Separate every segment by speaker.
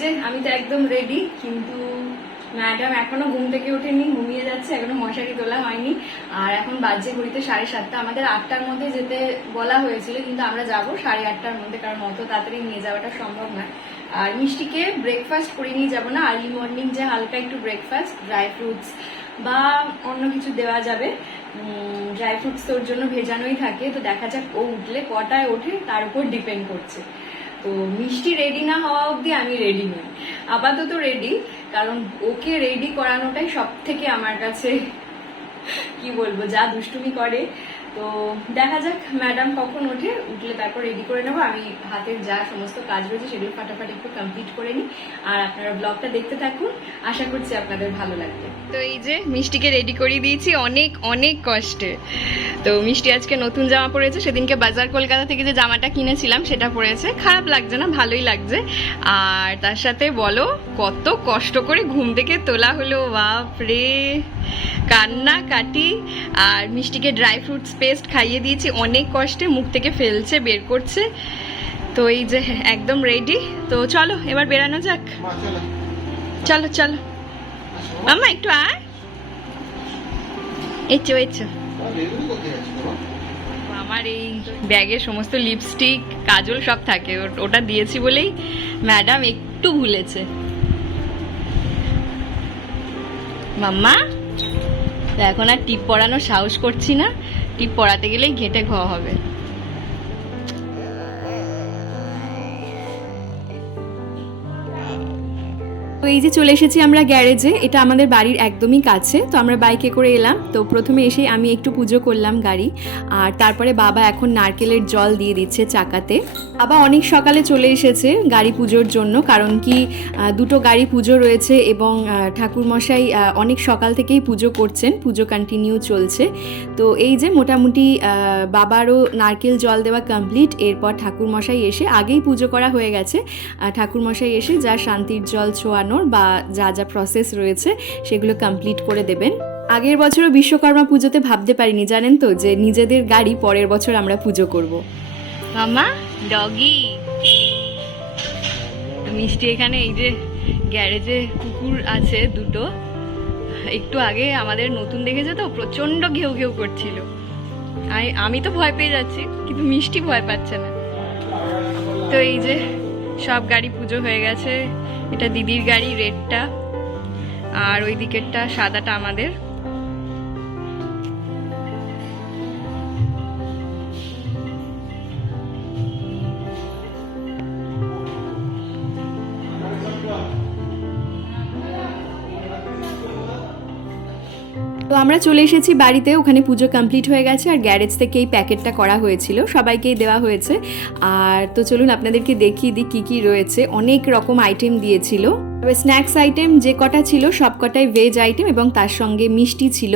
Speaker 1: যে আমি তো একদম রেডি কিন্তু ম্যাডাম এখনও ঘুম থেকে ওঠেনি, ঘুমিয়ে যাচ্ছে, এখনও মশারি তোলা হয়নি। আর এখন বাজে ঘড়িতে সাড়ে সাতটা। আমাদের আটটার মধ্যে যেতে বলা হয়েছিল, কিন্তু আমরা যাব সাড়ে আটটার মধ্যে, কারণ অত তাড়াতাড়ি নিয়ে যাওয়াটা সম্ভব নয়। আর মিষ্টিকে ব্রেকফাস্ট করে নিয়ে যাব না আর্লি মর্নিং যে হালকা একটু ব্রেকফাস্ট ড্রাই ফ্রুটস বা অন্য কিছু দেওয়া যাবে। ড্রাই ফ্রুটস তোর জন্য ভেজানোই থাকে, তো দেখা যাক ও উঠলে কটায় ওঠে, তার উপর ডিপেন্ড করছে। তো মিষ্টি রেডি না হওয়া অবধি আমি রেডি নই। আপাতত রেডি কারণ ওকে রেডি করানোটাই সব থেকে আমার কাছে, কি বলব, যা দুষ্টুমি করে। তো দেখা যাক ম্যাডাম কখন ওঠে, উঠলে তারপর রেডি করে নেব। আমি হাতের যা সমস্ত কাজ রয়েছে সেগুলো ফাটাফাটি একটু কমপ্লিট করে নিই। আর আপনারা ব্লগটা দেখতে থাকুন। আশা করছি আপনাদের ভালো লাগবে। তো এই যে মিষ্টিকে রেডি করিয়ে দিয়েছি, অনেক অনেক কষ্টে। তো মিষ্টি আজকে নতুন জামা পরেছে। সেদিনকে বাজার কলকাতা থেকে যে জামাটা কিনেছিলাম, সেটা পরেছে। খারাপ লাগছে না, ভালোই লাগছে। আর তার সাথে বলো, কত কষ্ট করে ঘুম থেকে তোলা হলো বাপ রে কান্না, কাটি। আর মিষ্টিকে ড্রাই ফ্রুটস পেস্ট খাইয়ে দিয়েছি, অনেক কষ্টে মুখ থেকে ফেলছে, বের করছে। তো এই যে একদম রেডি তো চলো, এবার বেরানো যাক।
Speaker 2: চলো
Speaker 1: চলো। মাম্মা একটু আয়।
Speaker 2: আছে বাবা
Speaker 1: আমার এই ব্যাগে সমস্ত লিপস্টিক কাজল সব থাকে। ওটা দিয়েছি বলেই ম্যাডাম একটু ভুলেছে। মাম্মা এখন আর টিপ পরানোর সাহস করছি না। টিপ পড়াতে গেলেই ঘেটে খাওয়া হবে। তো এই যে চলে এসেছি আমরা গ্যারেজে, এটা আমাদের বাড়ির একদমই কাছে। তো আমরা বাইকে করে এলাম। তো প্রথমে এসেই আমি একটু পুজো করলাম গাড়ি। আর তারপরে বাবা এখন নারকেলের জল দিয়ে দিচ্ছে চাকাতে। বাবা অনেক সকালে চলে এসেছে গাড়ি পুজোর জন্য, কারণ কি দুটো গাড়ি পুজো রয়েছে এবং ঠাকুরমশাই অনেক সকাল থেকেই পুজো করছেন। পুজো কন্টিনিউ চলছে। তো এই যে মোটামুটি বাবারও নারকেল জল দেওয়া কমপ্লিট এরপর ঠাকুরমশাই এসে আগেই পুজো করা হয়ে গেছে। ঠাকুরমশাই এসে যা শান্তির জল ছোয়ানোর বা যা যা প্রসেস রয়েছে সেগুলো কমপ্লিট করে দেবেন। আগের বছরও বিশ্বকর্মা পুজোতে ভাবতে পারিনি, জানেন তো, যে নিজেদের গাড়ি পরের বছর আমরা পুজো করব। ডগি মিষ্টি এখানে, এই যে গ্যারেজে কুকুর আছে দুটো। একটু আগে আমাদের নতুন দেখেছে তো? প্রচণ্ড ঘেউ ঘেউ করছিল। আমি তো ভয় পেয়ে যাচ্ছি, কিন্তু মিষ্টি ভয় পাচ্ছে না। তো এই যে সব গাড়ি পুজো হয়ে গেছে। এটা দিদির গাড়ি রেডটা। আর ওই দিকেরটা সাদাটা আমাদের। তো আমরা চলে এসেছি বাড়িতে, ওখানে পুজো কমপ্লিট হয়ে গেছে আর গ্যারেজ থেকে এই প্যাকেটটা করা হয়েছিল, সবাইকেই দেওয়া হয়েছে। আর তো চলুন আপনাদেরকে দেখিয়ে দিই কী কী রয়েছে, অনেক রকম আইটেম দিয়েছিল। তবে স্ন্যাক্স আইটেম যে কটা ছিল, সব কটাই ভেজ আইটেম এবং তার সঙ্গে মিষ্টি ছিল।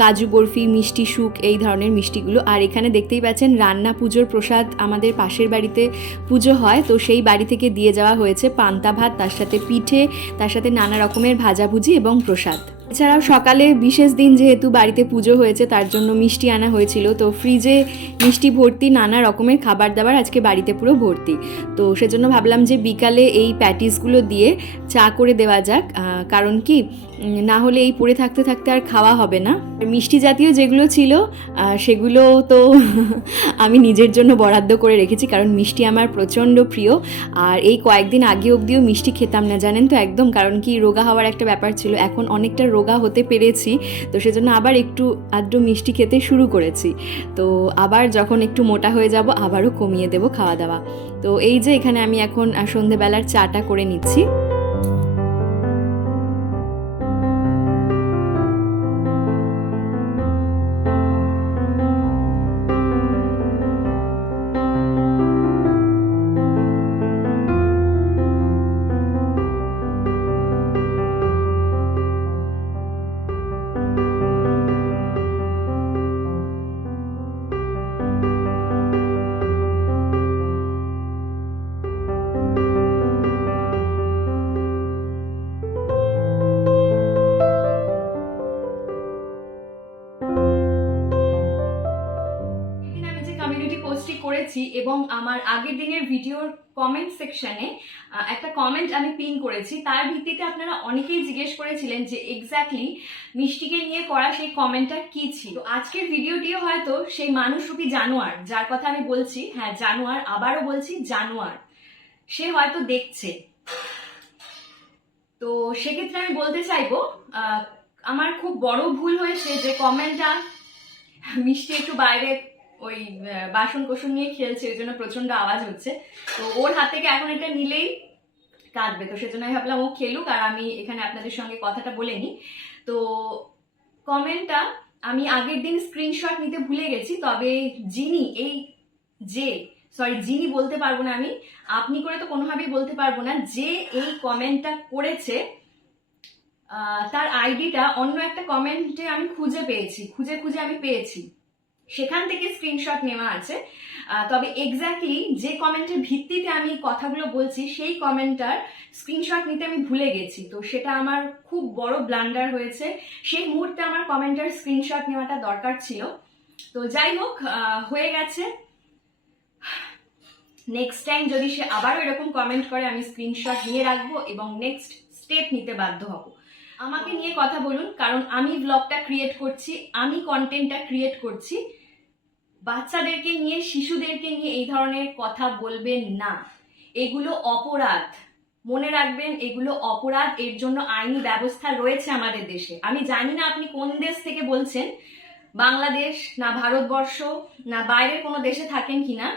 Speaker 1: কাজু বরফি, মিষ্টি সুখ, এই ধরনের মিষ্টিগুলো। আর এখানে দেখতেই পাচ্ছেন রান্না পুজোর প্রসাদ আমাদের পাশের বাড়িতে পুজো হয়। তো সেই বাড়ি থেকে দিয়ে যাওয়া হয়েছে পান্তা ভাত, তার সাথে পিঠে, তার সাথে নানা রকমের ভাজাভুজি এবং প্রসাদ। এছাড়াও সকালে বিশেষ দিন যেহেতু বাড়িতে পুজো হয়েছে, তার জন্য মিষ্টি আনা হয়েছিল। তো ফ্রিজে মিষ্টি ভর্তি নানা রকমের খাবার দাবার আজকে বাড়িতে পুরো ভর্তি। তো সেজন্য ভাবলাম যে বিকালে এই প্যাটিসগুলো দিয়ে চা করে দেওয়া যাক। কারণ কি না হলে এই পড়ে থাকতে থাকতে আর খাওয়া হবে না। মিষ্টি জাতীয় যেগুলো ছিল সেগুলো তো আমি নিজের জন্য বরাদ্দ করে রেখেছি, কারণ মিষ্টি আমার প্রচণ্ড প্রিয়। আর এই কয়েকদিন আগে অবধিও মিষ্টি খেতাম না, জানেন তো একদম, কারণ কি রোগা হওয়ার একটা ব্যাপার ছিল। এখন অনেকটা রোগা হতে পেরেছি, তো সেজন্য আবার একটু আদ্র মিষ্টি খেতে শুরু করেছি। তো আবার যখন একটু মোটা হয়ে যাব, আবারও কমিয়ে দেব খাওয়া দাওয়া। তো এই যে এখানে আমি এখন সন্ধেবেলার চাটা করে নিচ্ছি। আমার আগের দিনের ভিডিওর কমেন্ট সেকশনে একটা কমেন্ট আমি পিন করেছি। তার ভিত্তিতে আপনারা অনেকেই জিজ্ঞেস করেছিলেন যে এক্স্যাক্টলি মিষ্টিকে নিয়ে করা সেই কমেন্টটা কি ছিল? আজকের ভিডিওটিও হয়তো সেই মানুষরূপী জানোয়ার, যার কথা আমি বলছি হ্যাঁ জানোয়ার, আবারও বলছি জানোয়ার, সে হয়তো দেখছে। তো সেক্ষেত্রে আমি বলতে চাইব আমার খুব বড় ভুল হয়েছে যে কমেন্টটা মিষ্টি একটু বাইরে ওই বাসন কোসন নিয়ে খেলছে, ওই জন্য প্রচণ্ড আওয়াজ হচ্ছে। তো ওর হাত থেকে এখন এটা নিলেই কাঁদবে। তো সেজন্য আমি ভাবলাম ও খেলুক, আর আমি এখানে আপনাদের সঙ্গে কথাটা বলে নিই। তো কমেন্টটা, আমি আগের দিন স্ক্রিনশট নিতে ভুলে গেছি, তবে যিনি, এই যে সরি যিনি বলতে পারব না আমি, আপনি করে তো কোনোভাবেই বলতে পারব না, যে এই কমেন্টটা করেছে তার আইডিটা অন্য একটা কমেন্টে আমি খুঁজে পেয়েছি, খুঁজে খুঁজে আমি পেয়েছি। সেখান থেকে স্ক্রিনশট নেওয়া আছে। তবে এক্স্যাক্টলি যে কমেন্টের ভিত্তিতে আমি কথাগুলো বলছি, সেই কমেন্টটার স্ক্রিনশট নিতে আমি ভুলে গেছি। তো সেটা আমার খুব বড় ব্লান্ডার হয়েছে। সেই মুহূর্তে আমার কমেন্টের স্ক্রিনশট নেওয়াটা দরকার ছিল। তো যাই হোক হয়ে গেছে। নেক্সট টাইম যদি সে আবারও এরকম কমেন্ট করে, আমি স্ক্রিনশট নিয়ে রাখব এবং নেক্সট স্টেপ নিতে বাধ্য হব। আমাকে নিয়ে কথা বলুন, কারণ আমি ব্লগটা ক্রিয়েট করছি, আমি কন্টেন্টটা ক্রিয়েট করছি। বাচ্চাদেরকে নিয়ে, শিশুদেরকে নিয়ে এই ধরনের কথা বলবেন না। এগুলো অপরাধ। মনে রাখবেন, এগুলো অপরাধ। এর জন্য আইনি ব্যবস্থা রয়েছে আমাদের দেশে। আমি জানি না আপনি কোন দেশ থেকে বলছেন। বাংলাদেশ, না ভারতবর্ষ, না বাইরের কোনো দেশে থাকেন কিনা?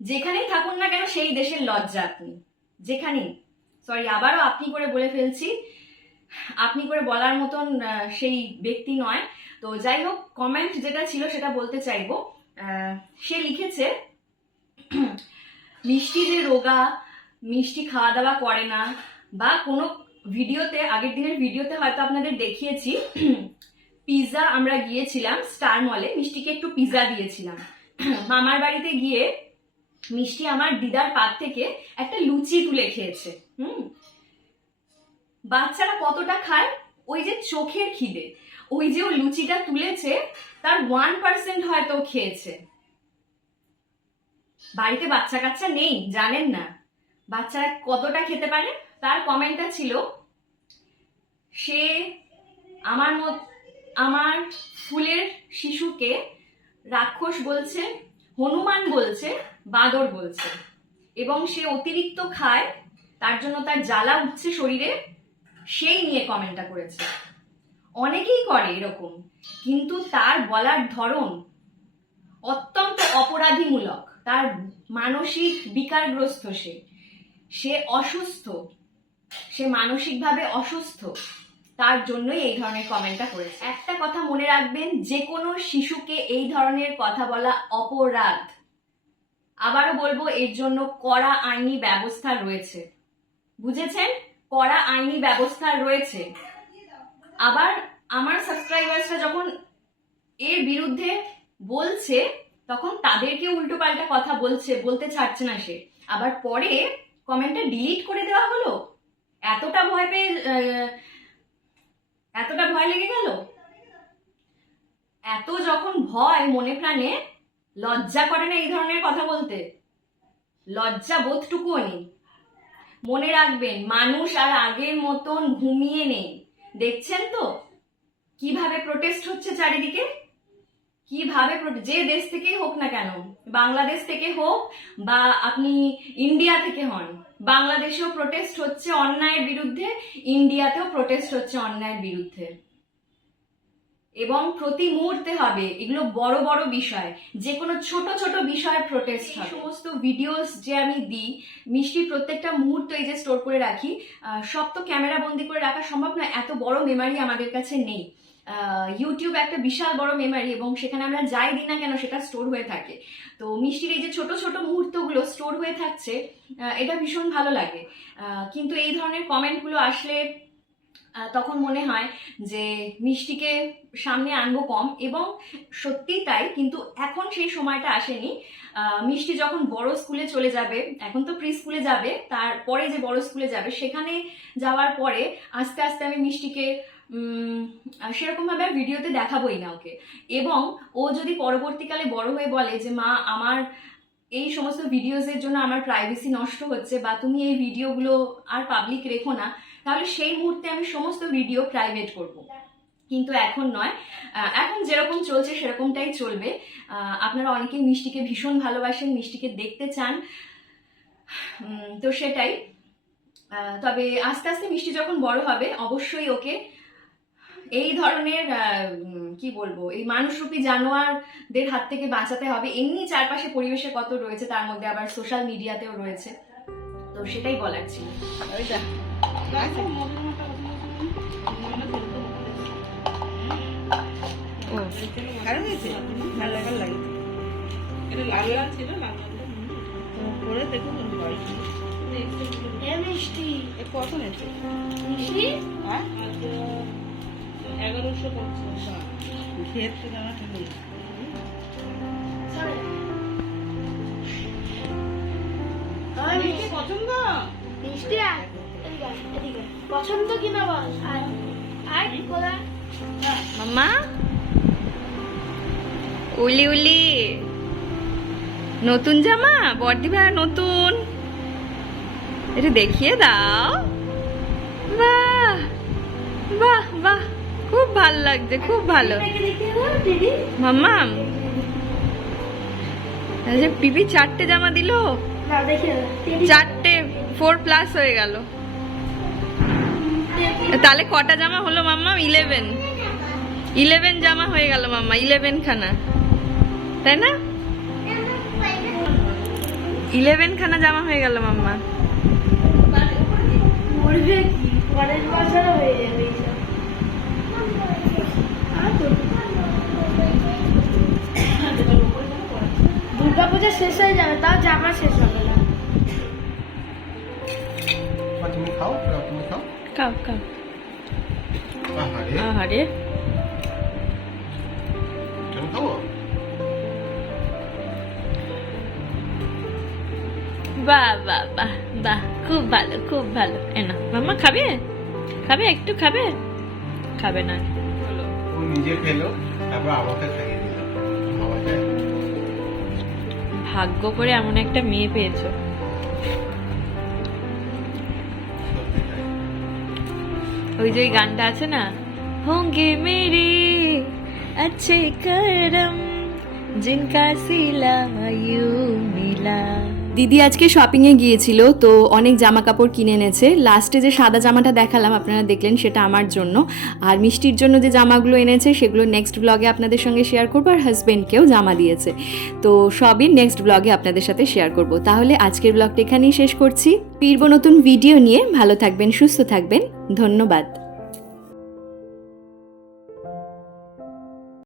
Speaker 1: যেখানেই থাকুন না কেন, সেই দেশের লজ্জা আপনি। যেখানেই। সরি আবারও আপনি করে বলে ফেলছি। আপনি করে বলার মতন সেই ব্যক্তি নয়। তো যাই হোক কমেন্ট যেটা ছিল সেটা বলতে চাইব। সে লিখেছে, মিষ্টি যে রোগা, মিষ্টি খাওয়া দাওয়া করে না, বা কোনো ভিডিওতে, আগের দিনের ভিডিওতে হয়তো আপনাদের দেখিয়েছি, পিৎজা আমরা গিয়েছিলাম স্টার মলে, মিষ্টিকে একটু পিৎজা দিয়েছিলাম। মামার বাড়িতে গিয়ে মিষ্টি আমার দিদার পাত থেকে একটা লুচি তুলে খেয়েছে। হুম বাচ্চারা কতটা খায়? ওই যে চোখের খিদে। ওই যে ও লুচিটা তুলেছে, তার ওয়ান পার্সেন্ট হয়তো খেয়েছে। বাড়িতে বাচ্চা কাচ্চা নেই, জানেন না। বাচ্চারা কতটা খেতে পারে? তার কমেন্টটা ছিল, সে আমার আমার ফুলের শিশুকে রাক্ষস বলছে, হনুমান বলছে, বাদর বলছে। এবং সে অতিরিক্ত খায়, তার জন্য তার জ্বালা উঠছে শরীরে। সেই নিয়ে কমেন্টটা করেছে। অনেকেই করে এরকম, কিন্তু তার বলার ধরন অত্যন্ত অপরাধীমূলক। তার মানসিক বিকারগ্রস্ত সে। সে অসুস্থ। সে মানসিকভাবে অসুস্থ। তার জন্যই এই ধরনের কমেন্টটা করেছে। একটা কথা মনে রাখবেন যে কোনো শিশুকে এই ধরনের কথা বলা অপরাধ। আবারও বলব, এর জন্য কড়া আইনি ব্যবস্থা রয়েছে। বুঝেছেন? কড়া আইনি ব্যবস্থা রয়েছে। আবার আমার সাবস্ক্রাইবার্সরা যখন এর বিরুদ্ধে বলছে, তখন তাদেরকে উল্টো পাল্টা কথা বলছে, বলতে ছাড়ছে না সে। আবার পরে কমেন্টটা ডিলিট করে দেওয়া হলো? এতটা ভয় পেয়ে এতটা ভয় লেগে গেল? এত যখন ভয় মনে প্রাণে, লজ্জা করে না এই ধরনের কথা বলতে? লজ্জা বোধটুকুও নেই। মনে রাখবেন, মানুষ আর আগের মতন ঘুমিয়ে নেই। দেখছেন তো? কীভাবে প্রোটেস্ট হচ্ছে চারিদিকে? কীভাবে যে দেশ থেকেই হোক না কেন, বাংলাদেশ থেকে হোক বা আপনি ইন্ডিয়া থেকে হন, বাংলাদেশেও প্রোটেস্ট হচ্ছে অন্যায়ের বিরুদ্ধে, ইন্ডিয়াতেও প্রোটেস্ট হচ্ছে অন্যায়ের বিরুদ্ধে। এবং প্রতি মুহূর্তে হবে এগুলো বড় বড় বিষয় যে কোনো ছোট ছোট বিষয়ের প্রোটেস্ট হয় সমস্ত ভিডিওস যে আমি দিই মিষ্টির প্রত্যেকটা মুহূর্ত এই যে স্টোর করে রাখি সব তো ক্যামেরা বন্দি করে রাখা সম্ভব নয় এত বড় মেমারি আমাদের কাছে নেই। ইউটিউব একটা বিশাল বড় মেমারি এবং সেখানে আমরা যাই দিই না কেন সেটা স্টোর হয়ে থাকে। তো মিষ্টির এই যে ছোট ছোট মুহূর্তগুলো স্টোর হয়ে থাকছে এটা ভীষণ ভালো লাগে। কিন্তু এই ধরনের কমেন্টগুলো আসলে তখন মনে হয় যে মিষ্টিকে সামনে আনব কম এবং সত্যি তাই, কিন্তু এখন সেই সময়টা আসেনি। মিষ্টি যখন বড় স্কুলে চলে যাবে, এখন তো প্রি স্কুলে যাবে তারপরে যে বড় স্কুলে যাবে, সেখানে যাওয়ার পরে আস্তে আস্তে আমি মিষ্টিকে সেরকমভাবে ভিডিওতে দেখাবোই না ওকে। এবং ও যদি পরবর্তীকালে বড় হয়ে বলে যে, মা, আমার এই সমস্ত ভিডিওসের জন্য আমার প্রাইভেসি নষ্ট হচ্ছে বা তুমি এই ভিডিওগুলো আর পাবলিক রেখো না তাহলে সেই মুহূর্তে আমি সমস্ত ভিডিও প্রাইভেট করব। কিন্তু এখন নয়। এখন যেরকম চলছে সেরকমটাই চলবে। আপনারা অনেকেই মিষ্টিকে ভীষণ ভালোবাসেন, মিষ্টিকে দেখতে চান। তো সেটাই। তবে আস্তে আস্তে মিষ্টি যখন বড় হবে, অবশ্যই ওকে এই ধরনের কি বলব, এই মানুষরূপী জানোয়ারদের হাত থেকে বাঁচাতে হবে। এমনি চারপাশে পরিবেশে কত রয়েছে, তার মধ্যে আবার সোশ্যাল মিডিয়াতেও রয়েছে। তো সেটাই বলার ছিল।
Speaker 3: খারাপ হয়েছে ভালো লাগার লাগে
Speaker 4: এটা লাল লাল লাল
Speaker 3: করে দেখুন
Speaker 5: মিষ্টি
Speaker 3: কত নেছে
Speaker 5: মিষ্টি
Speaker 3: হ্যাঁ
Speaker 4: এগারোশো পঞ্চাশ
Speaker 3: খেয়ে তো জানা
Speaker 5: আমার
Speaker 4: পছন্দ?
Speaker 5: পছন্দ কিনা বল
Speaker 1: মাম্মা? উলি উলি। নতুন জামা? বর্দি ভাই নতুন। এটা দেখিয়ে দাও। বাহ বাহ বাহ। খুব ভালো লাগছে খুব ভালো।
Speaker 5: দেখে দেখে দাও দিদি
Speaker 1: মাম্মা এই যে পিপি চারটে জামা দিল। চারটে ফোর প্লাস হয়ে গেল। তাহলে কটা জামা হলো মাম্মা? ইলেভেন ইলেভেন জামা হয়ে গেল মাম্মা ইলেভেন খানা। তাই না? ইলেভেন খানা জামা হয়ে গেল মাম্মা।
Speaker 5: হয়ে শেষ হয়ে যাবে তাও জামা শেষ হবে না।
Speaker 2: তুমি খাও তুমি খাও।
Speaker 1: কাও কাও
Speaker 2: আহারে।
Speaker 1: বাহ বাহ বাহ বাহ খুব ভালো খুব ভালো। এনা মাম্মা খাবে? খাবে একটু খাবে? খাবে না।
Speaker 2: ও নিজে খেলো তারপর আমাকে খাইয়ে দিল।
Speaker 1: ভাগ্য করে এমন একটা মেয়ে পেয়েছ। ওই যে ওই গানটা আছে না হোঙ্গে মেরে अच्छे करम जिनका सिला यू मिला দিদি আজকে শপিং এ গিয়েছিল, তো অনেক জামা কাপড় কিনে এনেছে। লাস্টে যে সাদা জামাটা দেখালাম, আপনারা দেখলেন, সেটা আমার জন্য। আর মিষ্টির জন্য যে জামাগুলো এনেছে, সেগুলো নেক্সট ব্লগে আপনাদের সঙ্গে শেয়ার করব, আর হাজব্যান্ডকেও জামা দিয়েছে। তো সবই নেক্সট ব্লগে আপনাদের সাথে শেয়ার করব। তাহলে আজকের ব্লগটা এখানেই শেষ করছি। ফিরবো নতুন ভিডিও নিয়ে। ভালো থাকবেন, সুস্থ থাকবেন। ধন্যবাদ।